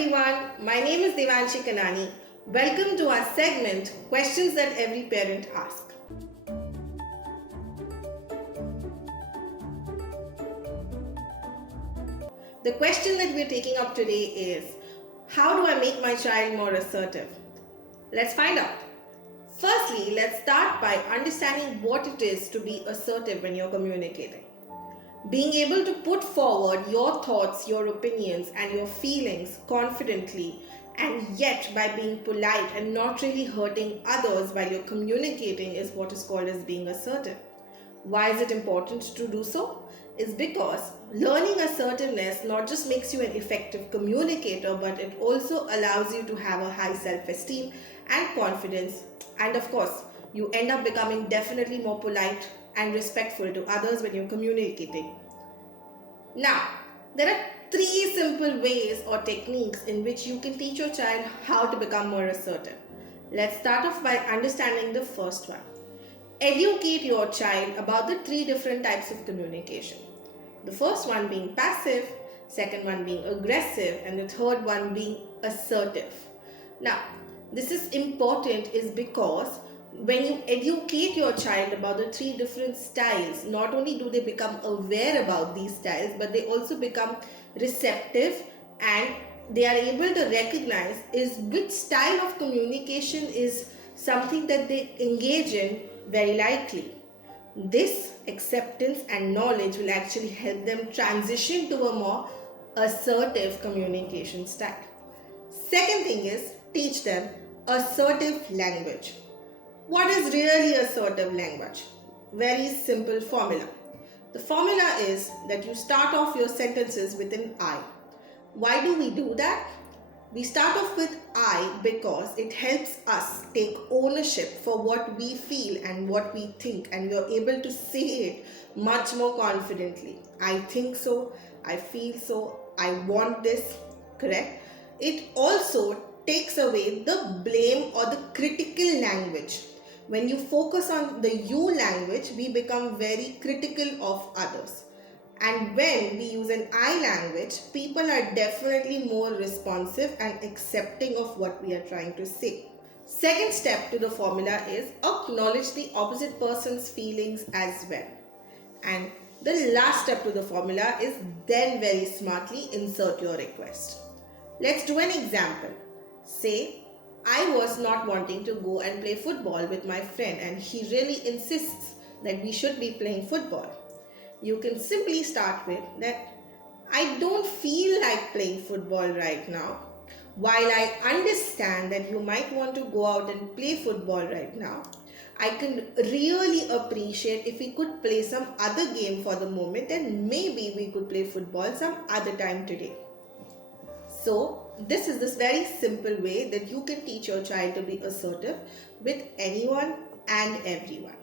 everyone, my name is Devanshi Kanani. Welcome to our segment Questions That Every Parent Asks. The question that we're taking up today is, how do I make my child more assertive? Let's find out. Firstly, let's start by understanding what it is to be assertive when you're communicating. Being able to put forward your thoughts, your opinions, and your feelings confidently, and yet by being polite and not really hurting others while you're communicating is what is called as being assertive. Why is it important to do so? Is because learning assertiveness not just makes you an effective communicator, but it also allows you to have a high self-esteem and confidence. And of course, you end up becoming definitely more polite and respectful to others when you're communicating. Now, there are 3 simple ways or techniques in which you can teach your child how to become more assertive. Let's start off by understanding the first one. Educate your child about the 3 different types of communication. The first one being passive, second one being aggressive, and the third one being assertive. Now, this is important is because when you educate your child about the 3 different styles, not only do they become aware about these styles, but they also become receptive and they are able to recognize is which style of communication is something that they engage in very likely. This acceptance and knowledge will actually help them transition to a more assertive communication style. Second thing is teach them assertive language. What is really assertive language? Very simple formula. The formula is that you start off your sentences with an I. Why do we do that? We start off with I because it helps us take ownership for what we feel and what we think, and we are able to say it much more confidently. I think so, I feel so, I want this, correct? It also takes away the blame or the critical language. When you focus on the you language, we become very critical of others. And when we use an I language, people are definitely more responsive and accepting of what we are trying to say. Second step to the formula is acknowledge the opposite person's feelings as well. And the last step to the formula is then very smartly insert your request. Let's do an example. Say, I was not wanting to go and play football with my friend and he really insists that we should be playing football. You can simply start with that I don't feel like playing football right now. While I understand that you might want to go out and play football right now, I can really appreciate if we could play some other game for the moment and maybe we could play football some other time today. So, this is this very simple way that you can teach your child to be assertive with anyone and everyone.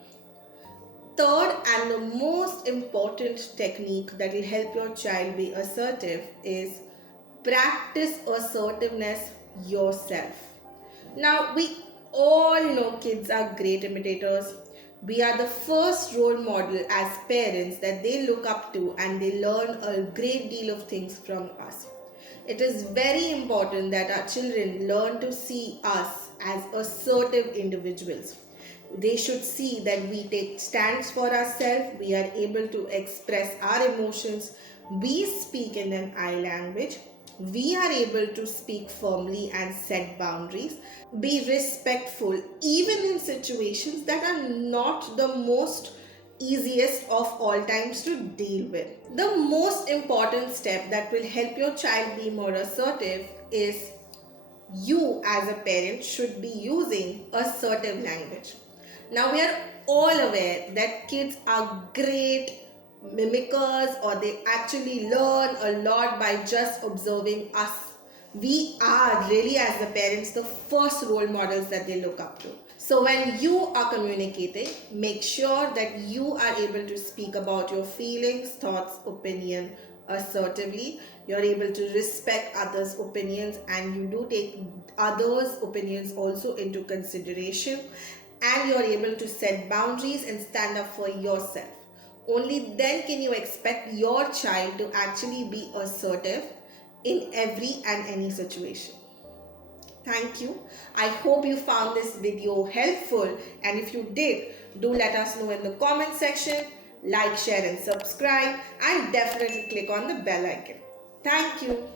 Third and the most important technique that will help your child be assertive is practice assertiveness yourself. Now, we all know kids are great imitators. We are the first role model as parents that they look up to and they learn a great deal of things from us. It is very important that our children learn to see us as assertive individuals. They should see that we take stands for ourselves, we are able to express our emotions, we speak in an I language, we are able to speak firmly and set boundaries, be respectful even in situations that are not the most easiest of all times to deal with. The most important step that will help your child be more assertive is you as a parent should be using assertive language. Now we are all aware that kids are great mimickers or they actually learn a lot by just observing us. We are really as the parents the first role models that they look up to. So when you are communicating, make sure that you are able to speak about your feelings, thoughts, opinion assertively. You're able to respect others' opinions and you do take others' opinions also into consideration. And you're able to set boundaries and stand up for yourself. Only then can you expect your child to actually be assertive in every and any situation. Thank you. I hope you found this video helpful, and if you did, do let us know in the comment section. Like, share and subscribe, and definitely click on the bell icon. Thank you.